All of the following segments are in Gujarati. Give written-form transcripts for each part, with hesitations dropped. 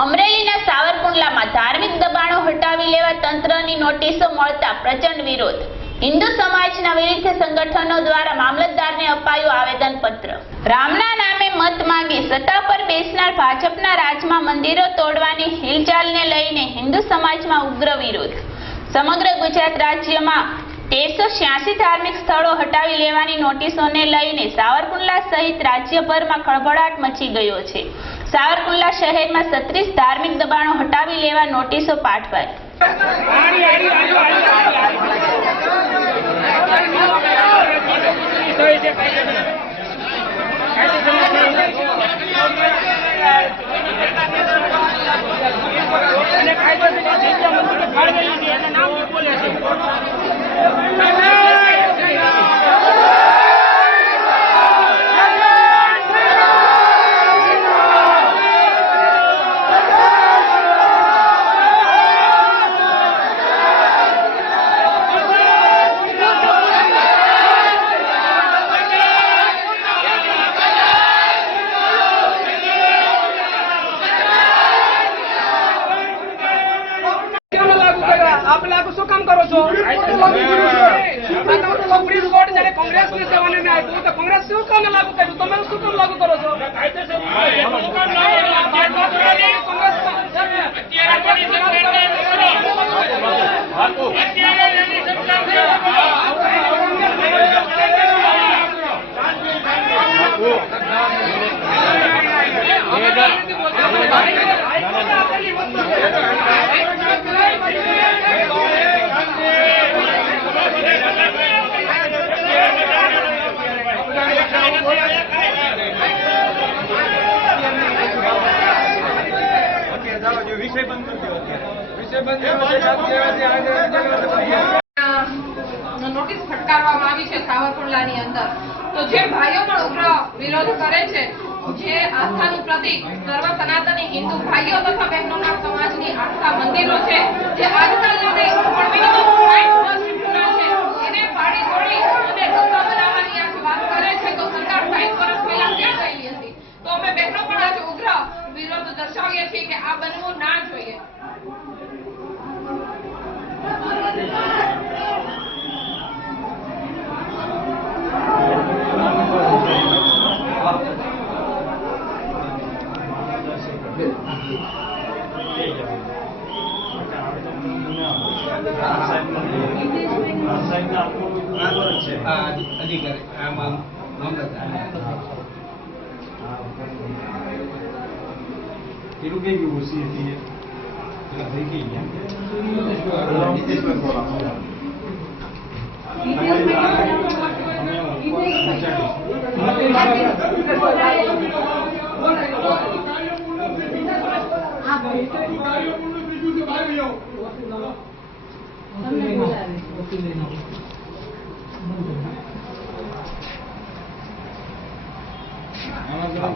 અમરેલીના સાવરકુંડલામાં ધાર્મિક દબાણો હટાવી લેવા તંત્રની નોટિસો મળતા પ્રચંડ વિરોધ. હિન્દુ સમાજના વિવિધ સંગઠનો દ્વારા મામલતદારને અપાયું આવેદનપત્ર. રામના નામે મત માંગી સત્તા પર બેસનાર ભાજપના રાજમાં મંદિરો તોડવાની હિલચાલને લઈને હિન્દુ સમાજમાં ઉગ્ર વિરોધ. સમગ્ર ગુજરાત રાજ્યમાં 1386 ધાર્મિક સ્થળો હટાવી લેવાની નોટિસોને લઈને સાવરકુંડલા સહિત રાજ્યભરમાં ખળભળાટ મચી ગયો છે. સાવરકુંડલા શહેરમાં 36 ધાર્મિક દબાણો હટાવી લેવા નોટિસો પાઠવાઈ. आप लागू शू काम करो छो? सुप्रीम कोर्ट जયારે કોંગ્રેસ ની સેવાને મે આપ્યું તો કોંગ્રેસ શું કામ લાગુ કર્યું? તમે શું કામ લાગુ કરો છો? નોટિસ ફટકારવામાં આવી છે સાવરકુંડલાની અંદર. તો જે ભાઈઓ પણ ઉગ્ર વિરોધ કરે છે, જે આસ્થાનું પ્રતીક સર્વ સનાતની હિન્દુ ભાઈઓ તથા બહેનોના સમાજની આસ્થા મંદિરો છે, જે આજકાલના નહીં પણ મિનિમમ 60 વર્ષથી જૂના છે, એને પાડી તોડી અને રસ્તા બનાવવાની આ વાત કરે છે તો સરકાર 60 વર્ષ પહેલા ક્યાં ગયેલી હતી? તો અમે બહેનો પણ આજે ઉગ્ર વિરોધ દર્શાવીએ છીએ કે આ બનવું ના જોઈએ.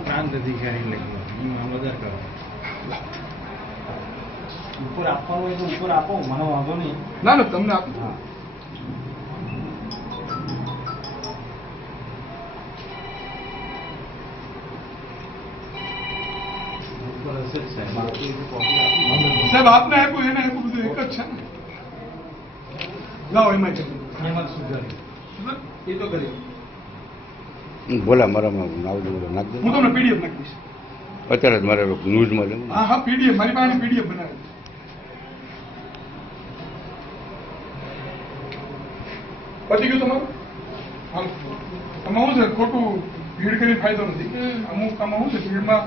प्रांत अधिकारी लगी मामलदार करो ऊपर आपको तो ऊपर आपो મને વાંધો નહીં. ના ના તમને આપો. સાહેબ આપને આપ્યું એને આપ્યું બધું એક જ છે ને. લાવો એમાં એ તો કરી બોલા મારામાં નાવ જોડે નાખ દે. હું તમને પીડીએફ નાખીશ અત્યારે જ મારે ન્યૂઝમાં લેવું. હા હા પીડીએફ મારી પાસે પીડીએફ બનાવી. પતી ગયું તમારું? હાલ આમાં શું છે ખોટું ભીડ કરીને ફાયદો નથી. અમુક આમાં શું છે ભીડમાં